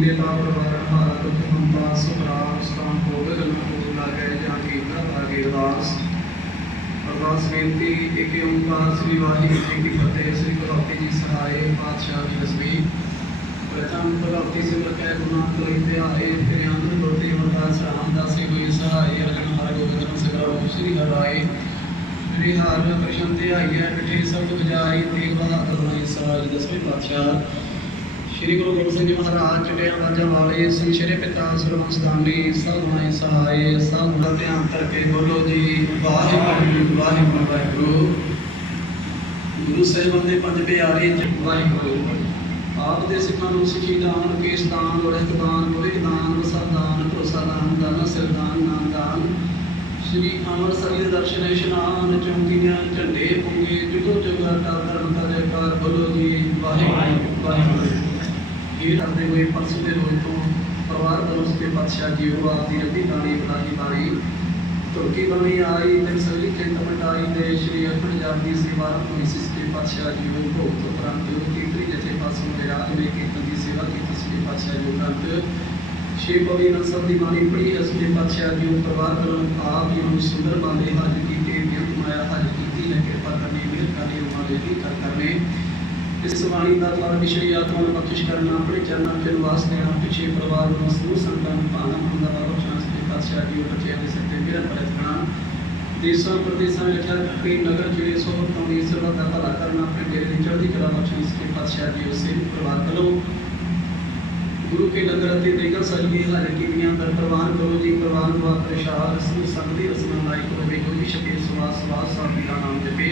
देता परवार हमारा दुख हमता सुखराम स्थान भोग जन्म लागे जहाँ कीर्तन लागे अरदास अरदास बेनती एक ओंकार श्री वाहिगुरू जी की फतेह। श्री भगवती जी सहाय पातशाह की तस्वीर प्रथम भगवती से रखे गुना कोई त्याए फिर आनंद बोलते अरदास रामदासी कोई सहाय अगन हर गोविंद से करो श्री हराए श्री हार कृष्ण त्याई पिठे सब बजाई तेग बहादुर सराज दसवें पातशाह श्री गुरु गोबिंद सिंह जी महाराज चटिया बाजा वाले संशेरे पिता सुरवंशदानी सब गुणाई सहाय सब गुण ध्यान करके बोलो जी वाहिगुरू वाहिगुरू वाहिगुरू। गुरु साहिब दे पंज प्यारे वाहिगुरू आप दे सिखां नूं सिखी दान केस दान वरख दान विवेक दान वसा दान भरोसा दान दाना सिर दान नाम दान श्री अमृतसर के दर्शन इशनान चौंकियां झंडे पुंगे जुगो जुगाटा धर्म का जयकार बोलो जी वाहिगुरू वाहिगुरू। ये करते हुए परसों के रोज तो परिवार वालों के पातशाह जी हो आपकी रद्दी बाणी बलाई बाणी तुर्की बाणी आई तक सभी के तमटाई दे श्री अखंड जाति सेवा को इस के पातशाह जी हो भोग तो प्रांत कीर्तनी जैसे पासों के राग में कीर्तन की सेवा की तस्वीर पातशाह जी प्रांत श्री पवी नसब दी बाणी पढ़ी असली पातशाह जी परिवार वालों आप ये सुंदर बाणी हाजिर की के बेअंत माया हाजिर की है कृपा करनी मेहर करनी माले की करने इस वाणी का द्वारा विषय आत्मा में बख्शिश करना अपने चरणों के निवास देना पिछे परिवार में समूह संगठन पाना खुदा बाबा चांस के पातशाह जी बच्चे दे सकते मेरा प्रयत्न देशों प्रदेशों में लिखा कि नगर जिले सो तो ईश्वर का भला करना अपने डेरे चढ़ती कला बख्शिश इसके पातशाह जी से परिवार करो गुरु के लंगर अति देगा सलगी हर की मियां कर प्रवान करो जी प्रवान हुआ प्रसाद रसम संगति रसम लाई करो बेको जी शके सुवास सुवास साथी का नाम जपे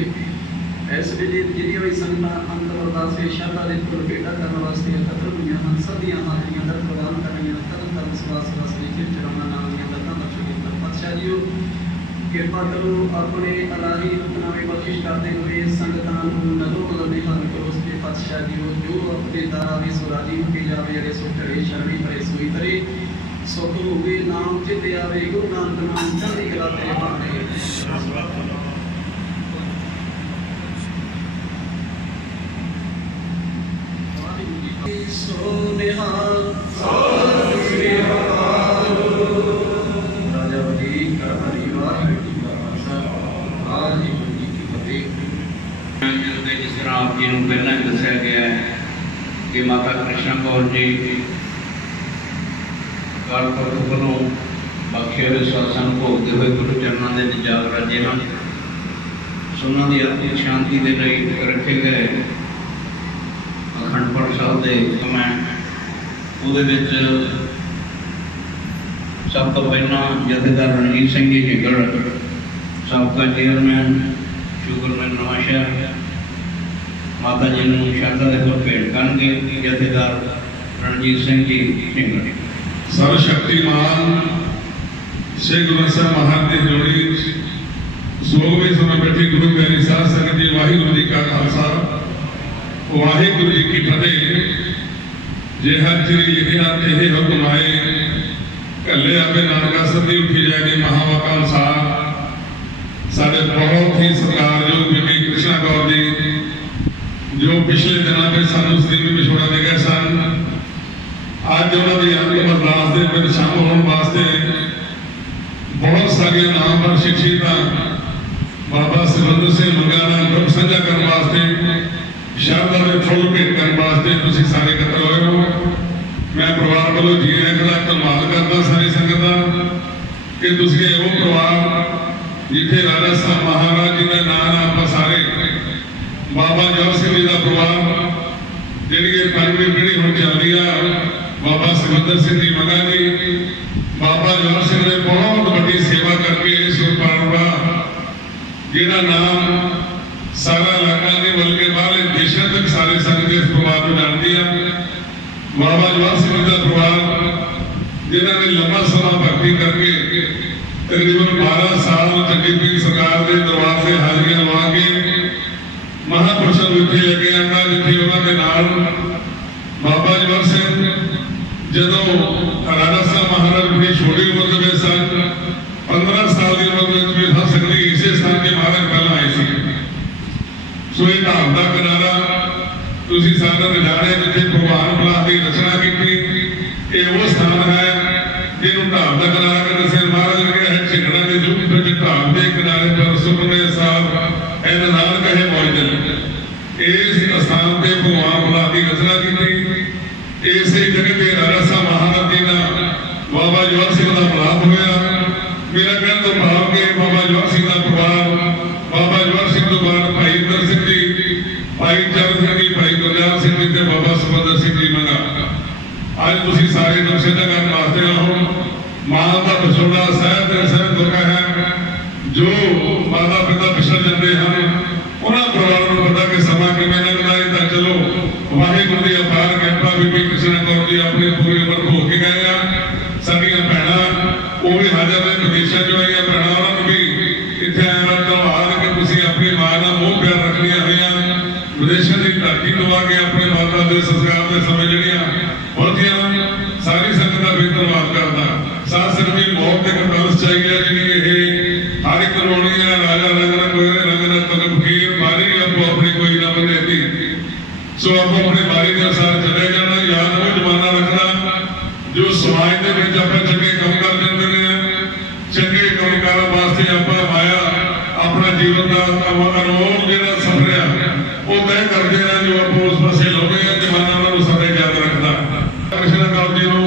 ऐसे वेले जिन्हें वही संगठन अंत अरदास से श्रद्धा दे पुर बेटा करने वास्ते एकत्र दुनिया हम सदियां हाजिरियां दर प्रदान करने तरन तरन सुवास सुवास लिखे चरणा नाम के दत्ता बख्शो के पातशाह जी कृपा करो अपने अलाही हुक्मनामे बख्शिश करते हुए संगतान नलो मलने हाल करो उसके पातशाह जी जो अपने दारा भी सुराजी के जावे अरे सो करे शरणी परे सोई तरे सुख होवे नाम चित आवे गुरु नानक नाम चढ़ी कला तेरे पाने सोनिहाल श्री राजा बली कर परिवार जिस तरह आप जी को पहला ही दसिया गया है कि माता कृष्णा कौर जी अकाल पुरख वालों बख्शे हुए सत्संग भोगते हुए गुरु चरणों के जाग राजे हैं सुना की आत्मिक शांति के लिए रखे गए अखंड पाठ साहब के समय वो सब तो पहला जथेदार रणजीत सिंह जी झिगड़ सबका चेयरमैन शुगरमैन नवांशहर माता जी को शरदा के फुल भेंट करके जथेदार रणजीत सिंह जी झिगड़ सर्वशक्तिमान श्री गुरु साहब महाराज जोड़ी सोग में समय बैठी गुरु प्यारी साध संगत जी वाहिगुरू जी का खालसा वाहिगुरू जी की फतेह। जे हर चीज लिखिया यही हुक्म आए कले आपे नानका सदी उठी जाएगी महावाकाल साहब साढ़े बहुत ही सत्कारयोग बीबी कृष्णा कौर जी जो पिछले दिनों में सानू स्थिति विछोड़ा दे गए सन अज उन्होंने अंतिम अरदास के शामिल होने वास्ते बहुत सारे नाम पर शिक्षित बाबा सिमंदर सिंह मंगाना ग्रुप साझा करने वास्ते शरदा में फुल भेंट करने वास्ते तुम सारे इकट्ठे होए हो। मैं परिवार वालों जी का धन्यवाद करता सारी संगत का कि तुम वो परिवार जिथे राजा साहब महाराज जी का नाम आप सारे बाबा जवाहर सिंह जी का परिवार जी पंजवीं पीढ़ी हम चल रही है बाबा सिमंदर सिंह जी मगा जी बाबा जवाहर सिंह ने बहुत बड़ी सेवा करके इस परिवार जिहदा नाम सारा इलाका नहीं बल्कि बाहर देशों तक सारे संगत इस परिवार को जानती है। बाबा जवाहर सिंह का परिवार जिन्होंने लंबा समय भर्ती करके तकरीबन 12 साल चंडी पीर सरकार के दरबार से हाजिरियां लवा के महापुरुषों जिथे लेके आना जिथे उन्होंने नाल बाबा जवाहर सिंह जो राजा साहब महाराज बड़ी छोटी उम्र में सन 15 साल की उम्र में हो सकती इसे स्थान के महाराज पहला आए थे। सो ये धाम का किनारा तुम सारे जाने जिथे भगवान भला की रचना की ये वो स्थान है जिन्हों ढाल का किनारा कर दसिया महाराज ने कहा है झिगड़ा के युग विच ढाल के किनारे पर सुखमय साहब इन नाल कहे मौजल इस स्थान पे भगवान भला की रचना की इसे जगह के राजा साहब महाराज जी का बाबा जवाहर सिंह का मिलाप होया। मेरा कहने तो भाव के बाबा जवाहर सिंह का परिवार बाबा जवाहर सिंह तो बाद भाई इंदर सिंह जी भाई चरण सिंह जी भाई गुरजाल सिंह जी ते बाबा सुखविंदर सिंह जी मंगा आज तुम सारे नौसेना करने वास्ते हो। मां का विछोड़ा सहत सहत दुख है जो माता पिता पिछड़ जाते हैं उन्होंने परिवार को पता कि समा किमें लगता है तो चलो वाहिगुरू की अपार कृपा बीबी कृष्णा कौर जी अपनी पूरी उम्र भोग के गए हैं। साडियां भैणां वो भी हाजर ने विदेशों चो आईयां भैणां उन्होंने भी इत्थे आया त्योहार कि तुसीं अपनी मां नाल मोह प्यार रखनियां होईयां विदेशों की धरती तो आके अपने माता के संस्कार के समय जड़ियां होतियां सारी संगत का भी धन्यवाद करता। साथ संगत की मौत के कतल चाहिए जिन्हें हर एक रोनी है राजा रंगना कोई रंगना तक फकीर मारी आपको अपनी कोई ना बंदे थी सो आपको अपने बारी के अनुसार चले जाना। याद वो जमाना रखना जो समाज के बीच आप चंगे काम कर जाते हैं चंगे काम करने वास्ते आप आया अपना जीवन का अनमोल जो सफर है वो तय करते हैं जो आप उस पासे लाने हैं जमाना उन्होंने सदा याद रखता। कृष्णा कौर जी को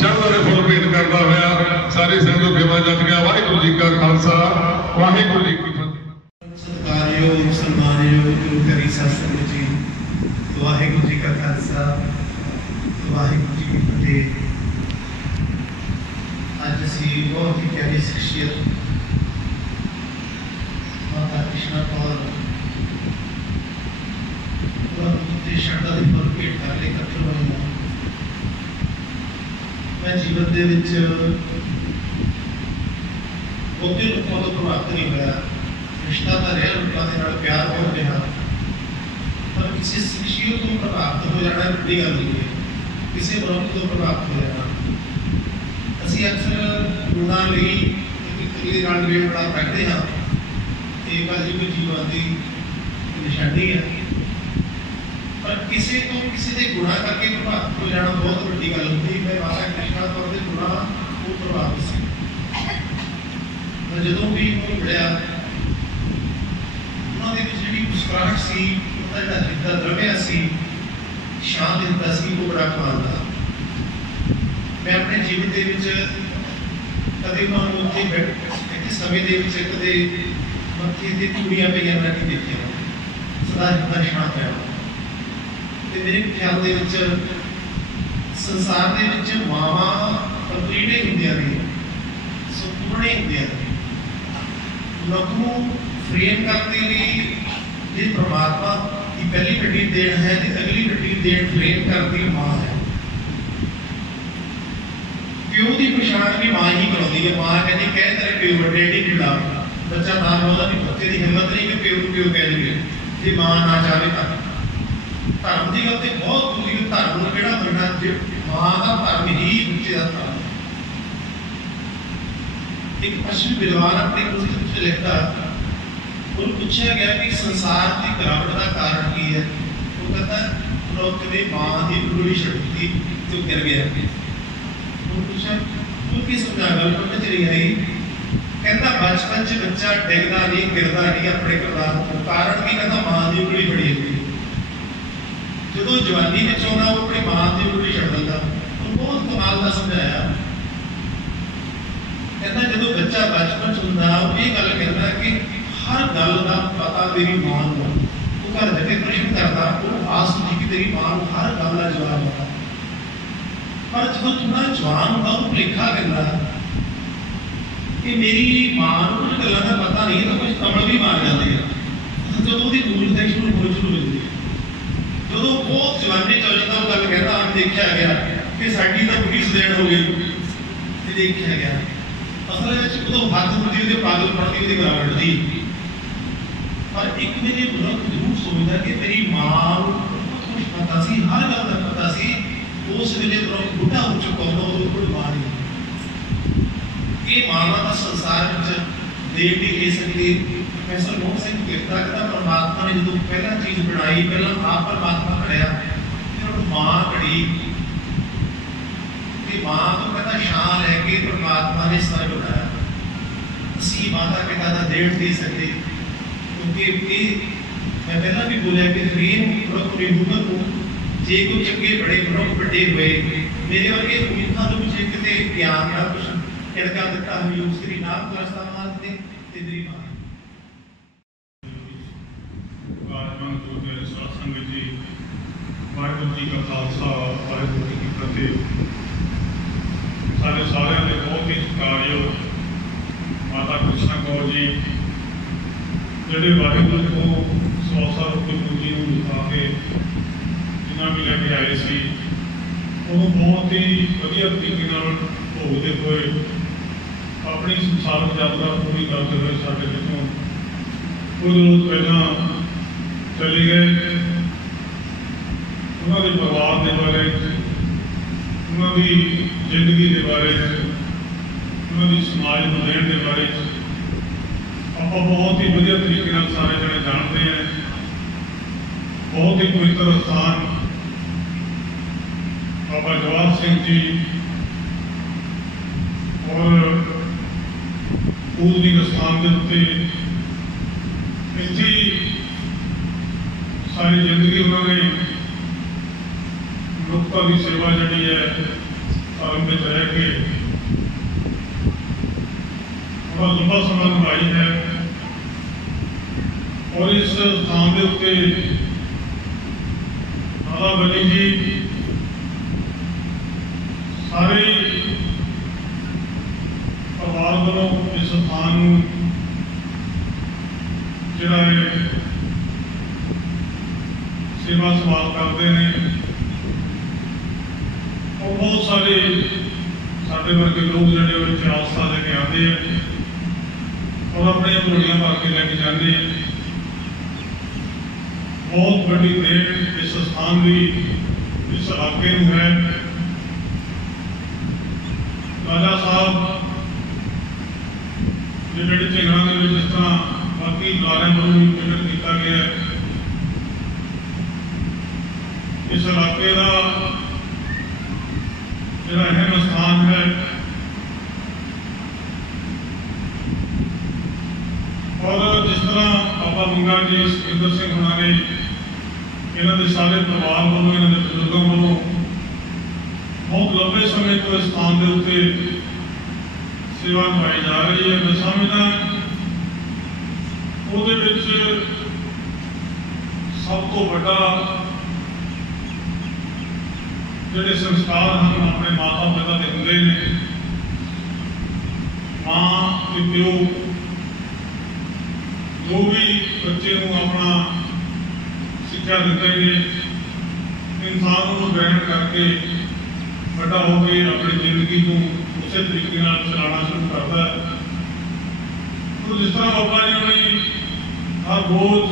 चंद फुल भेंट करता हुआ सारी संगत बेवा जप गया। वाहिगुरू जी का खालसा वाहिगुरू जी की फतेह। सत्कारयोग सम्मानयोग गुरु करी सत्संग जी वाहिगुरू जी का खालसा वाहिगुरू जी की फतेह। आज असी बहुत ही प्यारी शख्सियत माता कृष्णा कौर शरदा के फुल भेंट करके इकट्ठे हुए हैं। मैं जीवन के बहुते लोगों को प्रभावित नहीं होया रिश्ता तो रहा लोगों के नाल प्यार बहुत रहा पर किसी शख्सियत को प्रभावित हो जाना बड़ी गल नहीं है किसी मनुष्य को प्रभावित हो जाना। असी अक्सर गुणा लिए बड़ा रखते हाँ ये कलयुग जीवन की निशानी है पर किसी को किसी के गुणा करके प्रभावित हो जाना बहुत बड़ी गल होती। मैं माता कृष्णा कौर के गुणा वो प्रभावित से जो भी मिलया उन्होंने जी मुस्कुराहट सी उनका जिदा द्रव्य सी शांत दिता सी वो बड़ा कमाल था। मैं अपने जीवन के कदे उन्होंने उत्थे बैठे समय के कदे मत्थे से चूड़ियां पे मैं नहीं देखिया सदा जिदा शांत है। मेरे ख्याल के संसार के मावां कंप्लीट होंदियां ने संपूर्ण होंदियां ने लोगों फ्रेम करने लिए ये परमात्मा की पहली बड़ी देन है तो अगली बड़ी देन फ्रेम करती मां है। प्यो की पछाण भी मां ही कराती है। मां कहती कह तेरे प्यो बड़े नहीं ढिला बच्चा ना बोलता नहीं बच्चे की हिम्मत नहीं कि प्यो प्यो कह देंगे जे मां ना चाहे तो धर्म की गल तो बहुत दूरी धर्म को केड़ा बनना मां का धर्म ही बच्चे का धर्म। एक पश्चिमी विद्वान अपने पुस्तक लिखता उन्हें पूछा गया कि संसार की गिरावट का कारण की है। वो कहता मनुख ने मां की उंगली छड़ी थी तो गिर गया। पूछा तू की समझा गल पता चली आई कहता बचपन च बच्चा डिगदा नहीं गिरदा नहीं अपने किरदार को कारण की कहता मां की उंगली फड़ी हुई जो जवानी में आना वो अपनी मां की उंगली छड़ दिता। बहुत कमाल का समझाया कहता जो बच्चा बचपन च होंदा ये गल कहता कि हर गल का पता तेरी मां को वो घर जाके प्रश्न करता वो आस होती कि तेरी मां को हर गल का जवाब होता पर जो थोड़ा जवान होता वो भुलेखा कहता कि मेरी मां को कुछ गलों का पता नहीं तो कुछ कमल भी मार जाते हैं जो उसकी मूलता शुरू हो शुरू होती है। जो बहुत जवानी चल जाता वो गल कहता हम देखा गया कि साड़ी तो बुरी सदैन हो गई देखा गया असल में हाथ मुझे पागल पड़ती हुई गिरावट थी पर एक मेरे मनुख जरूर सोचता कि मेरी मां कुछ पता सी हर गल का पता सी उस वे बुढ़ा हो चुका होता उदों कोई मां नहीं ये मावा का संसार देव भी कह सकते प्रोफेसर मोहन सिंह कहता कहता परमात्मा ने जो पहला चीज बनाई पहला आप परमात्मा खड़िया फिर मां खड़ी कि माँ तो कहता शान है कि परमात्मा ने इस तरह बनाया, असी माता पिता का देण दे सकते, क्योंकि मैं पहला भी बोलिया कि रीन अपनी हुकूमत को जे कोई चंगे बड़े मनुख बड़े हुए मेरे वर्गे उन्होंने मुझे कितने ज्ञान का कुछ किड़का दिता हम योग श्री नाम का इस्तेमाल दे तेरी मां राजमान जो मेरे सत्संग जी वाहिगुरू जी का खालसा वाहिगुरू जी की फतेह। सारे सारे ने बहुत ही सत्कारयोग माता कृष्णा कौर जी ਜਿਹੜੇ ਵਾਹਿਗੁਰੂ ਤੋਂ ਸੌਸਾ ਰੋਟੀ ਪੂਜੀ ਨੂੰ ਲਿਖਾ ਕੇ ਜਿੰਨਾ ਵੀ ਲੈ ਕੇ ਆਏ ਸੀ ਉਹਨੂੰ ਬਹੁਤ ਹੀ ਵਧੀਆ ਤਰੀਕੇ ਨਾਲ ਭੋਗਦੇ ਹੋਏ ਆਪਣੀ ਸੰਸਾਰਕ ਯਾਤਰਾ ਪੂਰੀ ਕਰਦੇ ਹੋਏ ਸਾਡੇ ਵਿੱਚੋਂ ਕੁਝ ਰੋਜ਼ ਪਹਿਲਾਂ ਚਲੇ ਗਏ। ਉਹਨਾਂ ਦੇ ਪਰਿਵਾਰ ਦੇ ਬਾਰੇ, ਉਹਨਾਂ ਦੀ ਜ਼ਿੰਦਗੀ ਦੇ ਬਾਰੇ, ਉਹਨਾਂ ਦੀ ਸਮਾਜ ਨੂੰ ਦੇਣ ਦੇ ਬਾਰੇ ਆਪਾਂ ਬਹੁਤ ਹੀ ਵਧੀਆ ਤਰੀਕੇ ਨਾਲ ਸਾਰੇ ਜਣੇ ਜਾਣਦੇ हैं। बहुत ही पवित्र स्थान बाबा जवाहर सिंह जी और पूजनीय स्थान के उत्ते इतनी सारी जिंदगी उन्होंने मनुष्यता की सेवा जी है धर्म में रह के बड़ा लंबा समय निभाई है। और इस स्थान के उत्ते माता बनी जी सारे परिवार वालों इस स्थान जिहड़ा है सेवा संभाल करते हैं और बहुत सारे साढ़े वर्गे लोग जिहड़े आस्था लेके आते हैं और अपने झोलियां भर के लेके जाते हैं। बहुत बड़ी देन इस स्थान की इस इलाके में है। राजा साहब ਜਿਹੜੇ ਝੰਗਰਾਂ ਦੇ ਵਿੱਚ जिस तरह बाकी लारे वालों जिक्र किया गया है, इस इलाके का ਜਿਹੜਾ अहम स्थान है और जिस तरह बाबा मंगा जी सुखिंदर सिंह होना ने इन्होंने सारे परिवार वालों इन्होंने बुजुर्गों वालों बहुत लंबे समय तो इस स्थान के उत्ते सेवा निभाई जा रही है। मैं समझदा ਉਹਦੇ ਵਿੱਚ सब तो बड़ा ਜਿਹੜੇ संस्कार हैं अपने माता पिता के होंगे ने। मां ते प्यो जो भी बच्चे को अपना शिक्षा देते हैं इंसान को ग्रहण करके बड़ा होकर अपनी जिंदगी को उस तरीके चलाना शुरू करता है। तो जिस तरह बाबा जी ने हर रोज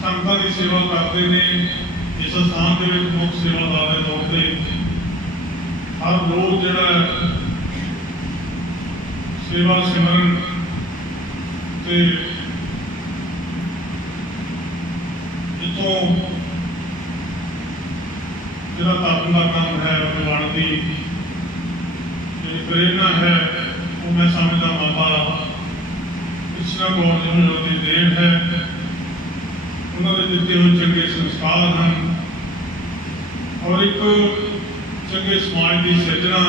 संगतां की सेवा करते हैं इस स्थान के मुख्य सेवादार के तौर पर हर रोज जिहड़ा सेवा सिमरन ते इतों जिहड़ा धर्म का काम है प्रवाण की जी प्रेरणा है वो मैं समझदा माता कृष्णा कौर जी की देन है। उन्होंने दिते हुए चंगे संस्कार हैं और एक चंगे समाज की सिरजना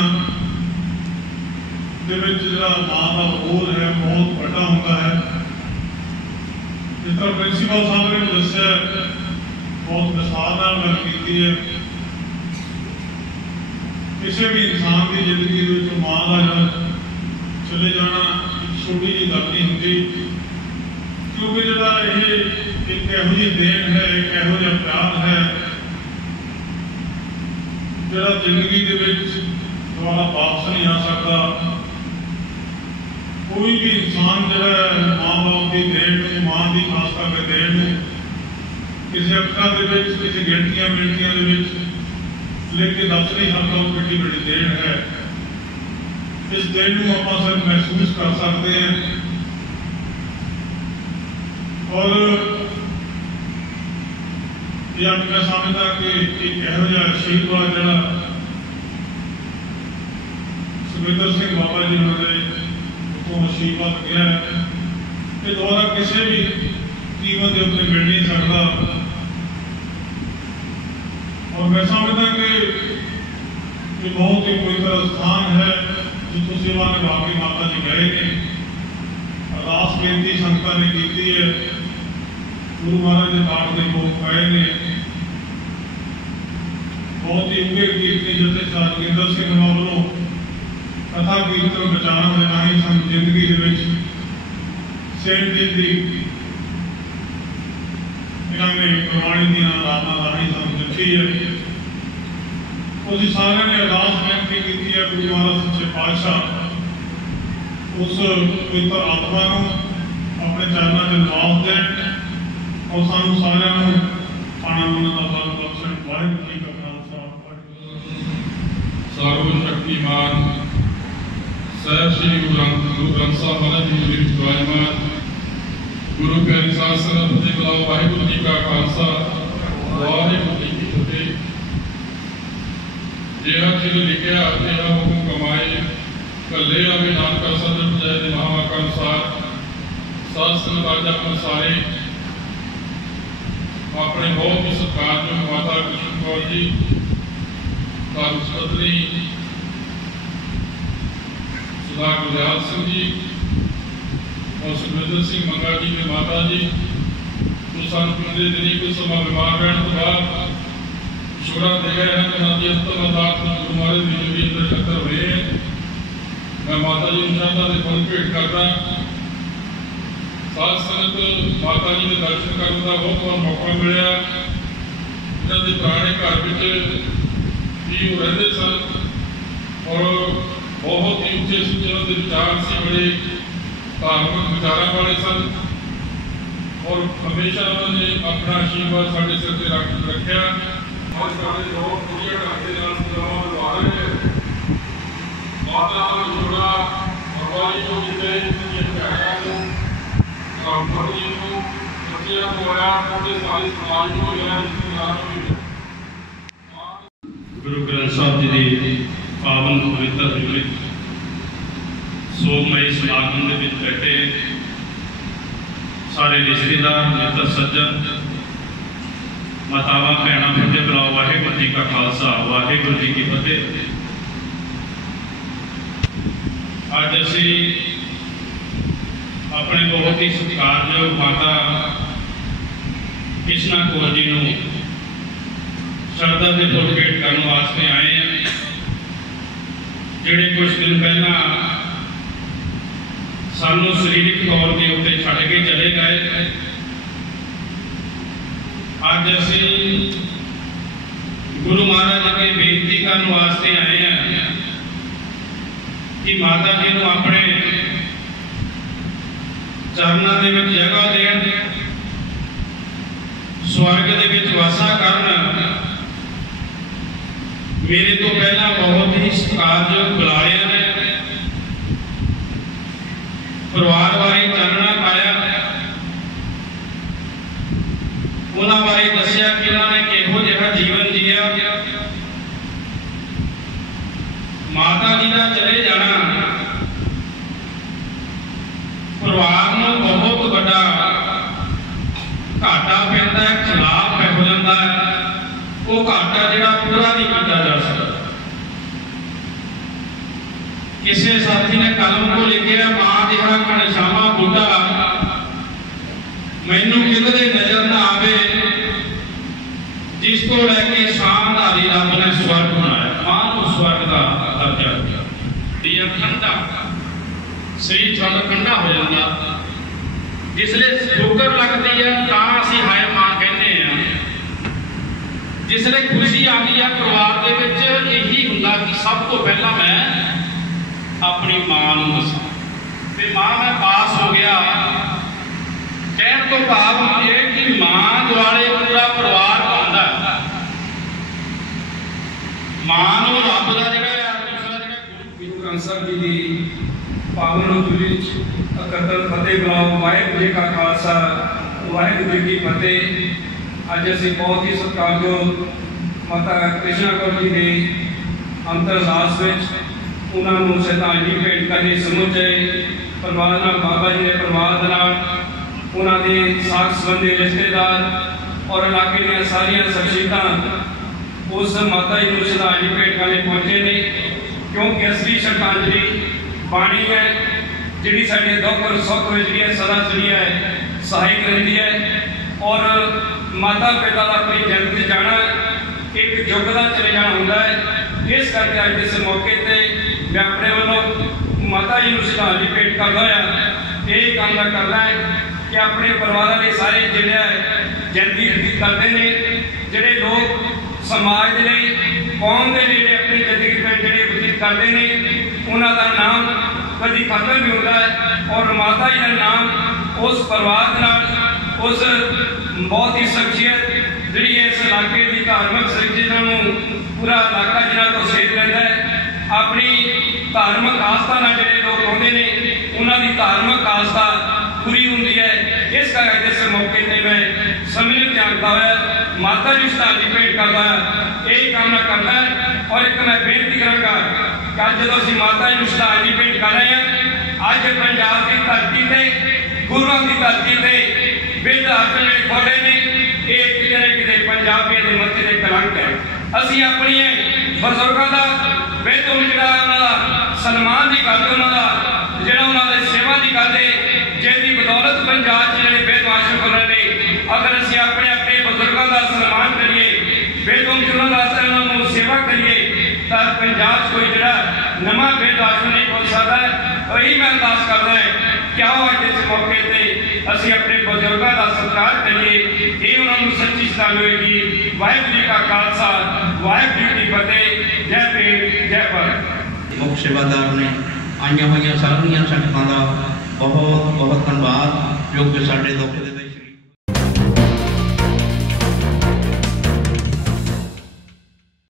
जिहड़ा मां का रोल है बहुत बड़ा होता है। जिस तरह प्रिंसीपल साहब ने दस्या बहुत मिसाल गल की है किसी भी इंसान की जिंदगी मां का चले जाना छोटी जी गल नहीं होती, क्योंकि जिहड़ा एक इहो जी देन है एक इहो जिहा प्यार है जिहड़ा जिंदगी दे विच दोबारा वापस नहीं आ सकता। कोई भी इंसान जिहड़ा मां बाप की देन मां की खास करके देन किसी अखा किसी गिनतियां मिनतियां लेके दस नहीं सकता वो कितनी बड़ी देन है। इस देन को आप सिर्फ महसूस कर सकते हैं और ये मैं समझदा कि एक इहो जिहा आशीर्वाद जिहड़ा सुखविंदर सिंह बाबा जी उन्होंने को आशीर्वाद गया है कि दोबारा किसी भी कीमत के उत्ते मिल नहीं सकता। और मैं समझता कि बहुत ही पवित्र स्थान है जिसको सेवा निभा के माता जी गए ने। अरदास बेनती संगत ने की है, गुरु महाराज के पाठ के भोग पाए ने। बहुत ही उगे कीर्तनी जथे जोगिंदर सिंह वालों कथा कीर्तन बचाने के राही सन जिंदगी सेठ जी की इन्होंने गुरबाणी दी आराधना राही सन दिखी है। उस सारे ने अरदास बेनती की है गुरु महाराज सच्चे पातशाह उस पवित्र आत्मा को अपने चरणों से निवास दें और सानू सारिਆਂ ਨੂੰ आना मन का बल बख्शण। वाहिगुरू जी का खालसा सर्वशक्तिमान सहब श्री गुरु ग्रंथ साहब महाराज जी विच विराजमान गुरु प्यारी साध संगत फतेह बुलाओ। वाहिगुरू जी का खालसा वाहिगुरू जी की फतेह। जेहा चिर लिखिया तेहा हुकुम कमाए कले आवे नानका सदर जय महावाक अनुसार साध संगत आज अपन सारे अपने बहुत ही सत्कारयोग माता कृष्ण कौर जी पत्नी सुधा गुरदयाल सिंह जी और सुखविंदर सिंह मंगा जी के माता जी जो सन पिछले दिनी कुछ समय बीमार रहने के बाद शुरा दे गए हैं कि नदी अंतम अदालत में गुरु महाराज जी जो भी अंदर चक्कर हुए हैं। मैं माता जी श्रद्धा से फल भेंट करता। साध संगत माता जी के दर्शन करने का बहुत मौका मिला। इन्हों के पुराने घर में जी वो रहते सन और बहुत ही उच्चे सुचे उन्होंने विचार से बड़े धार्मिक विचारों वाले सन और हमेशा उन्होंने अपना आशीर्वाद साढ़े सिर से रखा और साढ़े लोग पूरे ढंग के नाल सेवावां निभा रहे हैं। माता का जोड़ा और वाली जो जिते ये भैणा को रामपुर जी को बच्चियां को आया पूरे सारे समाज को यह गुरु ग्रंथ साहब जी की पावन पवित्र हजूरी सोमई समागम के विच बैठे सारे रिश्तेदार मित्र सज्जन मातावां भैणां फतेह बुलाओ। वाहिगुरू जी का खालसा वाहिगुरू जी की फतेह। अज असी अपने बहुत ही सत्कारयोग माता कृष्णा कौर जी नूं श्रद्धा के फुल भेंट करने वास्ते आए हैं। जिहड़े कुछ दिन पहला सानू शरीरक तौर के उत्ते छड्ड के चले गए। अज असी गुरु महाराज अगे बेनती करने वास्ते आए हैं कि माता जी को अपने चरणों के विच जगह देण स्वर्ग के विच वासा करन। मेरे तो पहला बहुत ही सत्कारयोग बुलाया ने परिवार बारे चानना पाया। उन्होंने बारे दसिया कि उन्होंने किहो जिहा जीवन जिया। माता जी का चले जाना परिवार में बहुत बड़ा घाटा पैंदा है, खिलाफ हो जाता है। वो घाटा जिहड़ा पूरा नहीं किया जा सकता। किसी साथी ने कलम को लिखा मां जिहा घनश्यामा बूटा मैनू किधरे नजर ना आवे जिसको लैके शानधारी रब ने स्वर्ग बनाया। मां को स्वर्ग का दर्जा दिया। ठंडा शरीर थोड़ा ठंडा हो जाता जिसले ठोकर लगती है तां असीं हाय मां कहते हैं। जिसले खुशी आती है परिवार के विच यही हुंदा कि सब तो पहला मैं अपनी मां नूं दसां ते मां मैं पास हो गया। कहण तो भाव ये कि मां दुआले पूरा परिवार घूमदा। मां नूं रब दा जिहड़ा गुरु ग्रंथ साहब जी दी पावन हजूरी अकदर फतेह बुलाओ। वाहिगुरू जी का खालसा वाहिगुरू जी की फतेह। अज असीं बहुत ही सत्कारयोग माता कृष्णा कौर जी के अंतर अरदास उन्होंने श्रद्धांजलि भेंट करनी समुचे परिवार नाल, बाबा जी के परिवार दे नाल, उन्होंने साख संबंधी रिश्तेदार और इलाके दी सारियां शख्सियतां उस माता जी को श्रद्धांजलि भेंट करने पहुंचे ने, क्योंकि असली श्रद्धांजलि बाणी है जिहड़ी साडे दुख और सुख विच जिहड़ी सदा जिहड़ी है सहायक रहिंदी है। और माता पिता का अपनी जन्नत जाना एक युग का चले जाना हुंदा है। इस करके अज इस मौके पर मैं अपने वालों माता जी को श्रद्धांजलि भेंट करदा होया यह कामना करदा है कि अपने परिवार के सारे जिहड़े जिंदगी व्यतीत करते हैं, जिहड़े लोग समाज के लिए कौम के लिए अपनी जिंदगी जिहड़े व्यतीत करते हैं उन्हों का नाम कभी खत्म नहीं होता है। और माता जी का नाम उस परिवार नाल, उस बहुत ही शख्सियत जी इस इलाके की धार्मिक शख्सियत पूरा इलाका जिन्हों को सेध रहा है, अपनी धार्मिक आस्था नाल जिहड़े लोग आउंदे ने उन्होंने धार्मिक आस्था पूरी होंदी है। इस करके इस मौके पर मैं सम्मिलित जानता हुआ माता जी श्रद्धांजलि भेंट करता यही कामना करता है। और एक मैं बेनती करांगा कि अज जो असीं माता जी श्रद्धांजलि भेंट कर रहे हैं, अज पंजाब की धरती से गुरुओं की धरती से बिरध आश्रम जिहड़े खोले ने ये किते ना किते पंजाबियों के मत्थे ते कलंक है। असीं अपनी बजुर्गों का बेहतर जिहड़ा उन्हां दा सन्मान नहीं करते, उन्हां दा जिहड़ा उन्हां दी सेवा नहीं करते, जिहदी बदौलत पंजाब च जिहड़े बेहतर आश्रम खोले ने। अगर असीं अपने अपने बजुर्गों का सन्मान करिए, बेहतर उन्हां दा सेवा करिए तो पंजाब कोई जिहड़ा नवां बेहतर आश्रम नहीं खोल सकता है। और यही मैं अरदास करदा है कि आओ अज इस मौके पर असीं अपने बजुर्गों का सत्कार करिए, ये उन्होंने सच्ची श्रद्धांजलि होगी। वाहिगुरू जी का खालसा, वाहिगुरू जी की फतेह। जय भीम, जय भारत। मुख सेवादार ने आईयां होईयां सारियां संगतां दा बहुत बहुत धन्यवाद जो कि साडे दुख दे